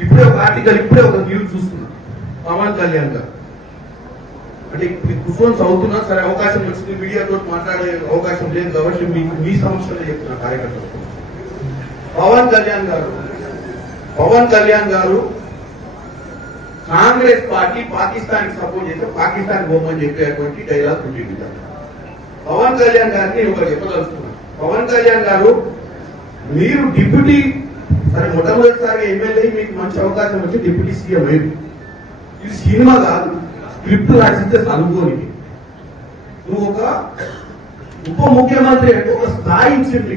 ఇప్పుడే ఒక ఆర్టికల్ ఇప్పుడే ఒక న్యూస్ చూస్తున్నా పవన్ కళ్యాణ్ గారు అంటే కూర్చొని చదువుతున్నా సరే అవకాశం వచ్చింది మీడియాతో మాట్లాడే అవకాశం లేదు కాబట్టి మీకు మీ సమక్షంలో చెప్తున్నా కార్యకర్తలు పవన్ కళ్యాణ్ గారు కాంగ్రెస్ పార్టీ పాకిస్తాన్ కి సపోర్ట్ చేస్తే పాకిస్తాన్ పోమని చెప్పేటువంటి డైలాగ్ ఉంటుంది పవన్ కళ్యాణ్ గారిని ఒకరు చెప్పదలుచుకున్నారు పవన్ కళ్యాణ్ గారు మీరు డిప్యూటీ సరే మొట్టమొదటిసారి ఎమ్మెల్యే మీకు మంచి అవకాశం వచ్చి డిప్యూటీ సీఎం అయింది ఇది సినిమా కాదు స్క్రిప్ట్ రాసిస్తే చదువుకోని నువ్వు ఒక ఉప ముఖ్యమంత్రి అంటే ఒక స్థాయి ఇచ్చింది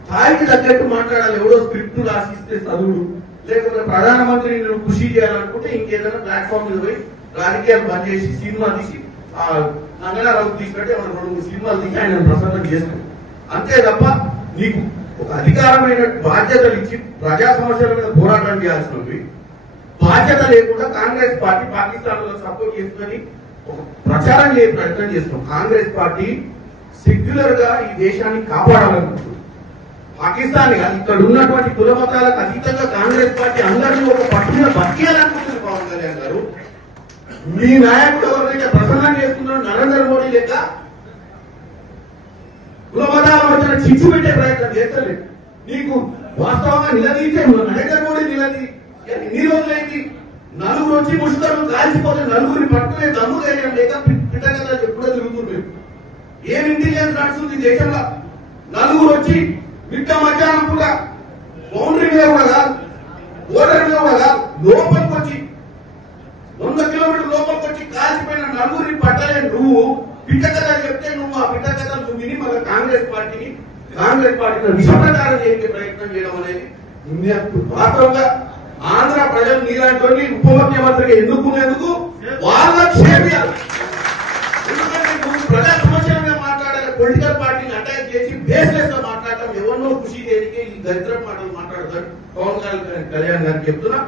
స్థాయికి తగ్గట్టు మాట్లాడాలి ఎవడో స్క్రిప్ట్ రాసిస్తే చదువుడు లేకపోతే ప్రధానమంత్రి నువ్వు కృషి చేయాలనుకుంటే ఇంకేదైనా ప్లాట్ఫామ్ మీద పోయి రాజకీయాలు బంద్ చేసి సినిమా తీసి నంగనారావు తీసినట్టే మనం 2-3 సినిమాలు తీసి ఆయన ప్రసన్నం చేస్తాం అంతే తప్ప నీకు ఒక అధికారమైన బాధ్యతలు ఇచ్చి ప్రజా సమస్యల మీద పోరాటం చేయాల్సినవి బాధ్యత లేకుండా కాంగ్రెస్ పార్టీ పాకిస్తాన్ లో సపోర్ట్ చేస్తుందని ఒక ప్రచారం చేసే ప్రయత్నం చేస్తున్నాం కాంగ్రెస్ పార్టీ సెక్యులర్ గా ఈ దేశాన్ని కాపాడాలనుకుంటుంది పాకిస్తాన్ ఇక్కడ ఉన్నటువంటి కుల మతాలకు అతీతంగా కాంగ్రెస్ పార్టీ అందరినీ ఒక పట్టున బతికేయాలనుకుంటుంది పవన్ కళ్యాణ్ గారు మీ నాయకుడు ఎవరైతే ప్రసన్నం చేస్తున్నారో నరేంద్ర మోడీ లెక్క కుల మతాల మధ్యన చిచ్చు పెట్టే ప్రయత్నం చేస్తలేదు నీకు వాస్తవంగా నిలదీస్తే నరేంద్ర మోడీ ఎన్ని రోజులైంది నలుగురు వచ్చి ముష్కరులు కాల్చిపోతే నలుగురిని పట్టుకునే దమ్ము ధైర్యం లేక పిట్టగదా ఎప్పుడో తిరుగుతుంది ఏం ఇంటెలిజెన్స్ నడుస్తుంది దేశంలో నలుగురు వచ్చి మిట్ట మధ్యాహ్నం కూడా బౌండరీ మీద కూడా కాదు బోర్డర్ మీద కూడా కాదు లోపలికి వచ్చి 100 కిలోమీటర్ల లోపలికి వచ్చి కాల్చిపోయిన నలుగురిని పట్టలే నువ్వు పిట్టకథ చెప్తే నువ్వు ఆ పిట్టకథ నువ్వు విని మళ్ళీ కాంగ్రెస్ పార్టీని విషప్రచారం చేసే ప్రయత్నం చేయడం అనేది వాస్తవంగా ఆంధ్ర ప్రజలు నీలాంటి ఉప ముఖ్యమంత్రిగా ఎన్నుకునేందుకు వాళ్ళ క్షేమియాలి ఎందుకంటే నువ్వు ప్రజా సమస్యల మీద మాట్లాడాలి పొలిటికల్ పార్టీని అటాక్ చేసి బేస్లెస్ గా మాట్లాడటం ఎవరినో ఖుషి చేయడానికి ఈ దరిద్ర మాటలు మాట్లాడతారు పవన్ కళ్యాణ్ గారికి చెప్తున్నా